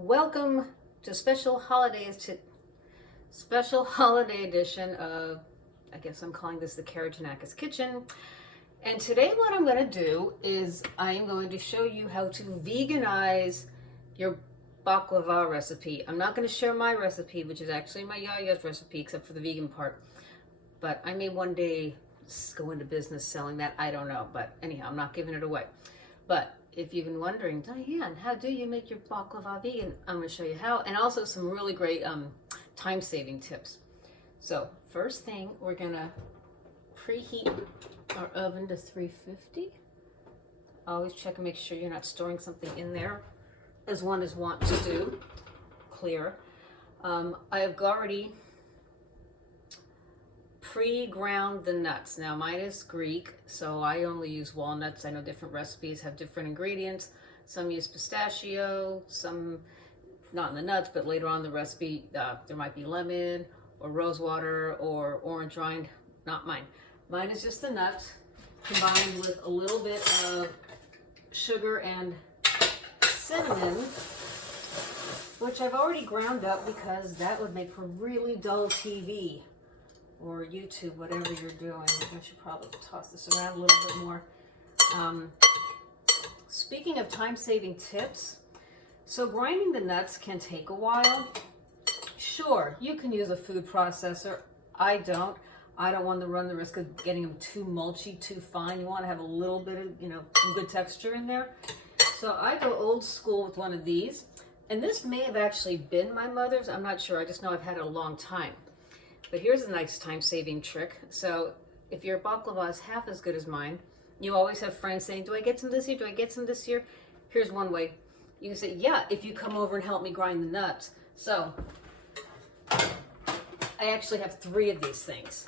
Welcome to special holiday edition of, I guess I'm calling this the Karagienakos Kitchen. And today what I'm going to do is I am going to show you how to veganize your baklava recipe. I'm not going to share my recipe, which is actually my Yia Yia's recipe, except for the vegan part. But I may one day go into business selling that. I don't know. But anyhow, I'm not giving it away. But if you've been wondering, Diane, how do you make your baklava vegan? I'm going to show you how, and also some really great time-saving tips. So first thing, we're going to preheat our oven to 350. Always check and make sure you're not storing something in there, as one is wont to do. Clear. I have already pre-ground the nuts. Now mine is Greek, so I only use walnuts. I know different recipes have different ingredients. Some use pistachio, some not in the nuts, but later on in the recipe there might be lemon or rose water or orange rind. Not mine. Mine is just the nuts combined with a little bit of sugar and cinnamon, which I've already ground up because that would make for really dull TV. Or YouTube, whatever you're doing. I should probably toss this around a little bit more. Speaking of time-saving tips, so grinding the nuts can take a while. Sure, you can use a food processor. I don't. I don't want to run the risk of getting them too mulchy, too fine. You want to have a little bit of, some good texture in there. So I go old school with one of these. And this may have actually been my mother's. I'm not sure. I just know I've had it a long time. But here's a nice time-saving trick. So if your baklava is half as good as mine, you always have friends saying, do I get some this year? Do I get some this year? Here's one way. You can say, yeah, if you come over and help me grind the nuts. So I actually have 3 of these things,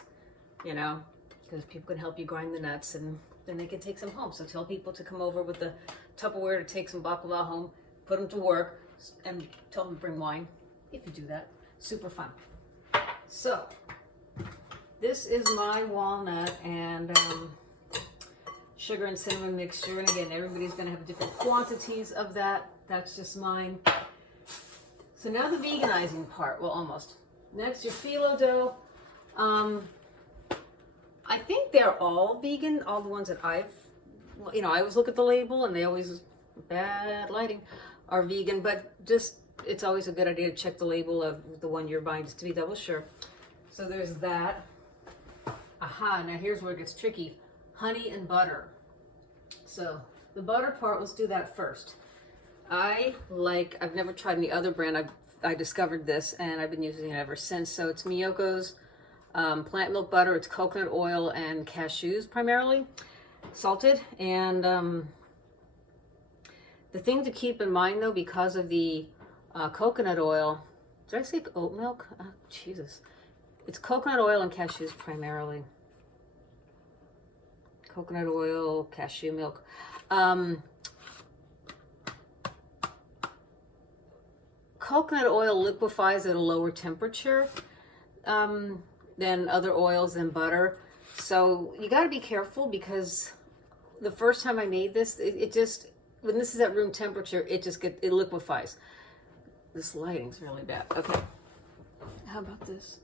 because people can help you grind the nuts and then they can take some home. So tell people to come over with the Tupperware to take some baklava home, put them to work, and tell them to bring wine. If you do that, super fun. So, this is my walnut and sugar and cinnamon mixture. And again, everybody's going to have different quantities of that. That's just mine. So now the veganizing part. Well, almost. Next, your phyllo dough. I think they're all vegan. All the ones that I always look at the label and they always, bad lighting, are vegan. But just, it's always a good idea to check the label of the one you're buying just to be double sure. So there's that. Aha, now here's where it gets tricky. Honey and butter. So the butter part, let's do that first. I've never tried any other brand. I discovered this and I've been using it ever since. So it's Miyoko's plant milk butter. It's coconut oil and cashews primarily, salted. And the thing to keep in mind though, because of the coconut oil, did I say oat milk? Oh, Jesus. It's coconut oil and cashews primarily. Coconut oil, cashew milk. Coconut oil liquefies at a lower temperature than other oils and butter. So you got to be careful because the first time I made this, it just, when this is at room temperature, it liquefies. This lighting's really bad. Okay. How about this?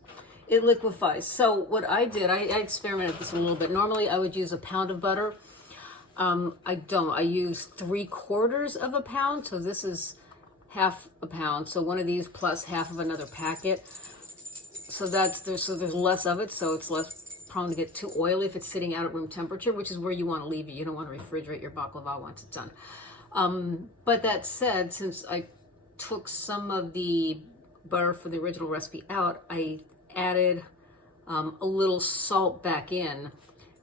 It liquefies. So what I did, I experimented with this a little bit. Normally I would use a pound of butter. I don't. I use 3/4 of a pound. So this is half a pound. So one of these plus half of another packet. So there's less of it. So it's less prone to get too oily if it's sitting out at room temperature, which is where you want to leave it. You don't want to refrigerate your baklava once it's done. But that said, since I took some of the butter for the original recipe out, I added a little salt back in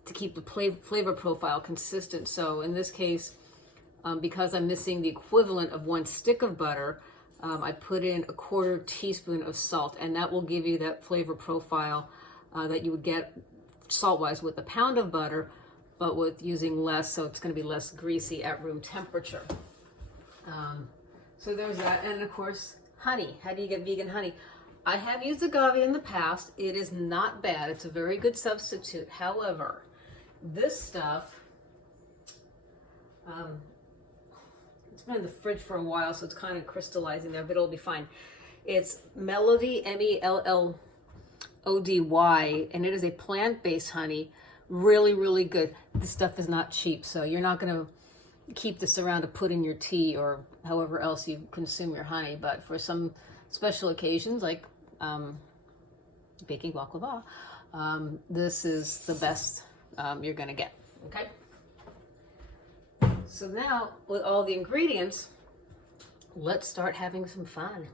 to keep the flavor profile consistent. So in this case, because I'm missing the equivalent of 1 stick of butter, I put in 1/4 teaspoon of salt, and that will give you that flavor profile that you would get salt-wise with a pound of butter, but with using less, so it's going to be less greasy at room temperature. So there's that, and of course, honey. How do you get vegan honey? I have used agave in the past. It is not bad. It's a very good substitute. However, this stuff, it's It's been in the fridge for a while, so it's kind of crystallizing there, but it'll be fine. It's Melody, Mellody, and it is a plant-based honey. Really, really good. This stuff is not cheap, so you're not going to keep this around to put in your tea or however else you consume your honey. But for some special occasions, like baking baklava, this is the best you're going to get. Okay? So now, with all the ingredients, let's start having some fun.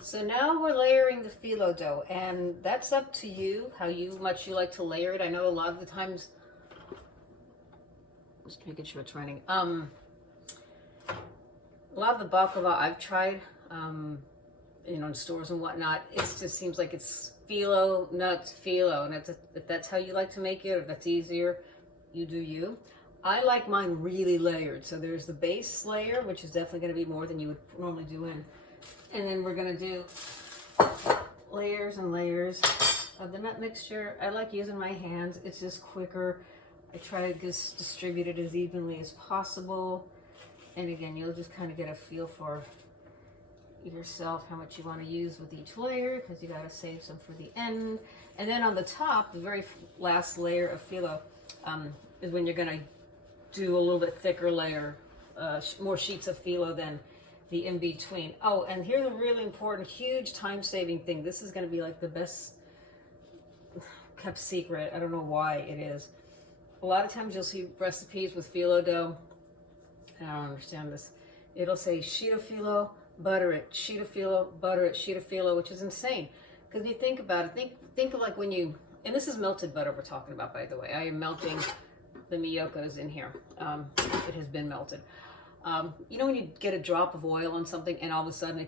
So now we're layering the phyllo dough, and that's up to you, how much you like to layer it. I know a lot of the times, just making sure it's running. A lot of the baklava I've tried, in stores and whatnot, it just seems like it's phyllo, nuts, phyllo, and if that's how you like to make it, or if that's easier, you do you. I like mine really layered. So there's the base layer, which is definitely going to be more than you would normally do in. And then we're going to do layers and layers of the nut mixture. I like using my hands. It's just quicker. I try to just distribute it as evenly as possible. And again, you'll just kind of get a feel for yourself how much you want to use with each layer, because you got to save some for the end. And then on the top, the very last layer of phyllo is when you're going to do a little bit thicker layer, more sheets of phyllo than the in-between. Oh, and here's a really important, huge time-saving thing. This is going to be like the best kept secret. I don't know why it is. A lot of times you'll see recipes with phyllo dough, and I don't understand this. It'll say sheet of phyllo, butter it, sheet of phyllo, butter it, sheet of phyllo, which is insane. Because you think about it, think of like when you, and this is melted butter we're talking about, by the way. I am melting the miyokos in here. It has been melted. You know when you get a drop of oil on something and all of a sudden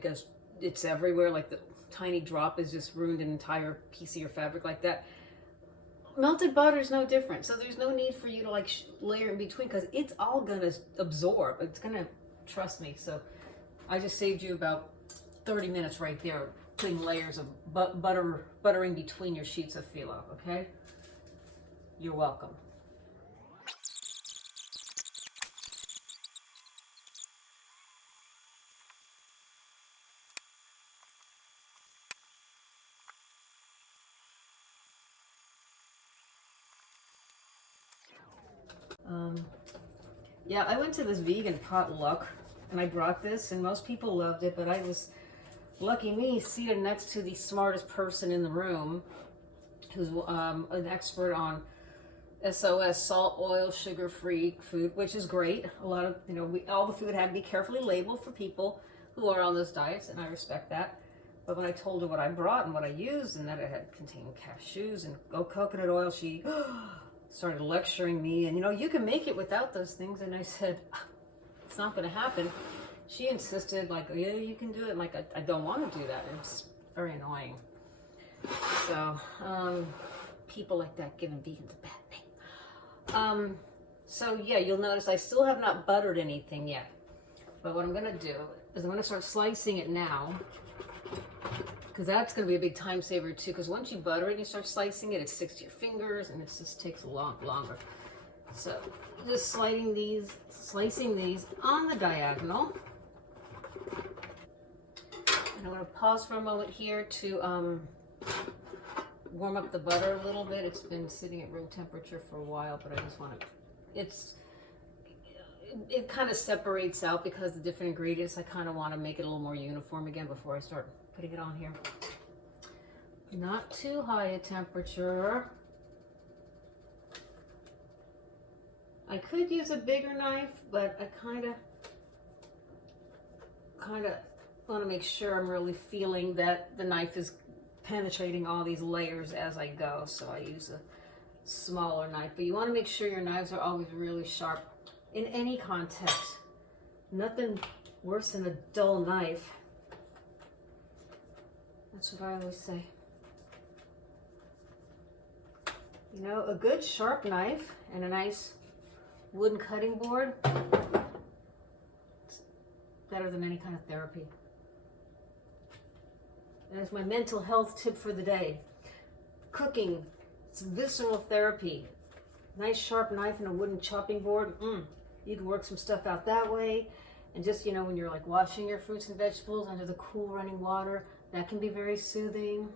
it's everywhere, like the tiny drop has just ruined an entire piece of your fabric like that? Melted butter is no different. So there's no need for you to like layer in between, because it's all gonna absorb. It's gonna, trust me. So I just saved you about 30 minutes right there, putting layers of butter in between your sheets of phyllo, okay? You're welcome. Yeah, I went to this vegan potluck and I brought this, and most people loved it, but I was, lucky me, seated next to the smartest person in the room, who's an expert on SOS, salt, oil, sugar-free food, which is great. A lot of, all the food had to be carefully labeled for people who are on those diets, and I respect that. But when I told her what I brought and what I used, and that it had contained cashews and coconut oil, she started lecturing me, and you can make it without those things. And I said, it's not going to happen. She insisted, like, yeah, you can do it. I'm like, I don't want to do that. It's very annoying. So, people like that giving vegans a bad name. So yeah, you'll notice I still have not buttered anything yet. But what I'm going to do is I'm going to start slicing it now, because that's going to be a big time saver too. Because once you butter it and you start slicing it, it sticks to your fingers, and it just takes a lot longer. So just slicing these on the diagonal. And I'm going to pause for a moment here to warm up the butter a little bit. It's been sitting at room temperature for a while, but I just want to, it kind of separates out because the different ingredients. I kind of want to make it a little more uniform again before I start putting it on here. Not too high a temperature. I could use a bigger knife, but I kind of want to make sure I'm really feeling that the knife is penetrating all these layers as I go, so I use a smaller knife. But you want to make sure your knives are always really sharp in any context. Nothing worse than a dull knife. That's what I always say. A good sharp knife and a nice wooden cutting board, it's better than any kind of therapy. And that's my mental health tip for the day. Cooking, it's visceral therapy. Nice sharp knife and a wooden chopping board, You can work some stuff out that way. And just, you know, when you're like washing your fruits and vegetables under the cool running water, that can be very soothing.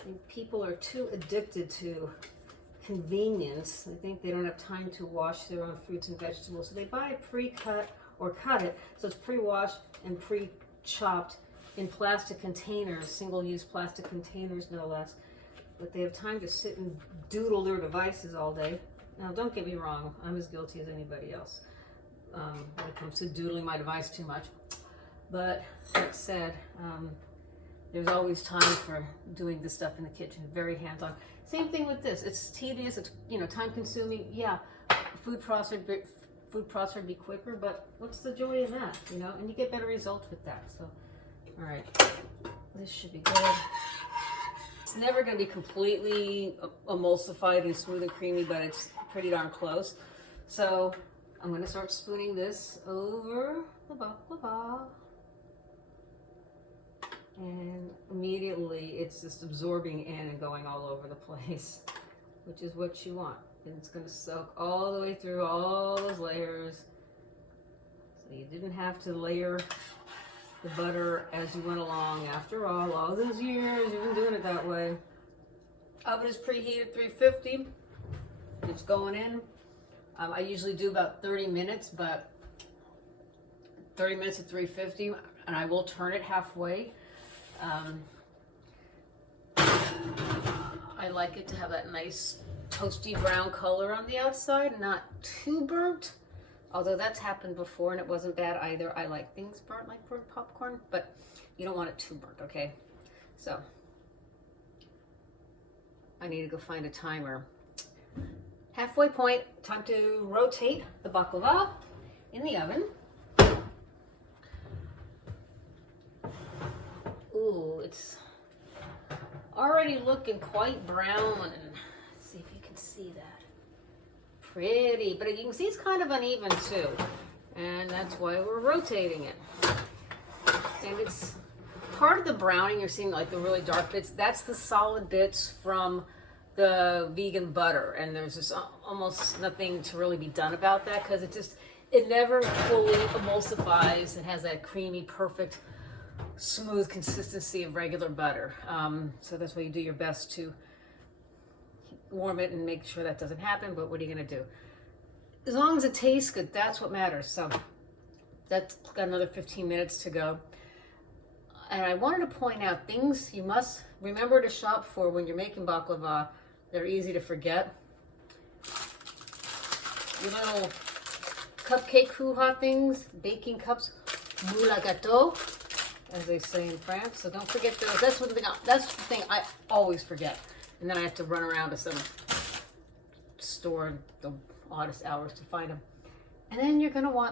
I think people are too addicted to convenience. They think they don't have time to wash their own fruits and vegetables. So they buy it pre-cut or cut it. So it's pre-washed and pre-chopped in plastic containers, single-use plastic containers no less. But they have time to sit and doodle their devices all day. Now, don't get me wrong, I'm as guilty as anybody else when it comes to doodling my device too much. But that said, there's always time for doing this stuff in the kitchen, very hands-on. Same thing with this. It's tedious, it's, you know, time-consuming. Yeah, food processor would be quicker, but what's the joy in that, you know? And you get better results with that. So, all right, this should be good. It's never going to be completely emulsified and smooth and creamy, but it's pretty darn close. So I'm going to start spooning this over the baklava. And immediately it's just absorbing in and going all over the place, which is what you want. And it's going to soak all the way through all those layers. So you didn't have to layer the butter as you went along. After all those years you've been doing it that way. Oven is preheated 350. It's going in. I usually do about 30 minutes, but 30 minutes at 350, and I will turn it halfway. I like it to have that nice toasty brown color on the outside, not too burnt. Although that's happened before and it wasn't bad either. I like things burnt like burnt popcorn, but you don't want it too burnt, okay? So, I need to go find a timer. Halfway point, time to rotate the baklava in the oven. Ooh, it's already looking quite brown. Let's see if you can see that. Pretty, but you can see it's kind of uneven too, and that's why we're rotating it. And it's part of the browning. You're seeing like the really dark bits. That's the solid bits from the vegan butter, and there's just almost nothing to really be done about that because it never fully emulsifies. It has that creamy, perfect, smooth consistency of regular butter. So that's why you do your best to warm it and make sure that doesn't happen, but what are you going to do? As long as it tastes good, that's what matters. So that's got another 15 minutes to go. And I wanted to point out things you must remember to shop for when you're making baklava. They're easy to forget. Your little cupcake hoo-ha things, baking cups, moule à gâteau, as they say in France. So don't forget those. That's the thing I always forget. And then I have to run around to some store the oddest hours to find them. And then you're going to want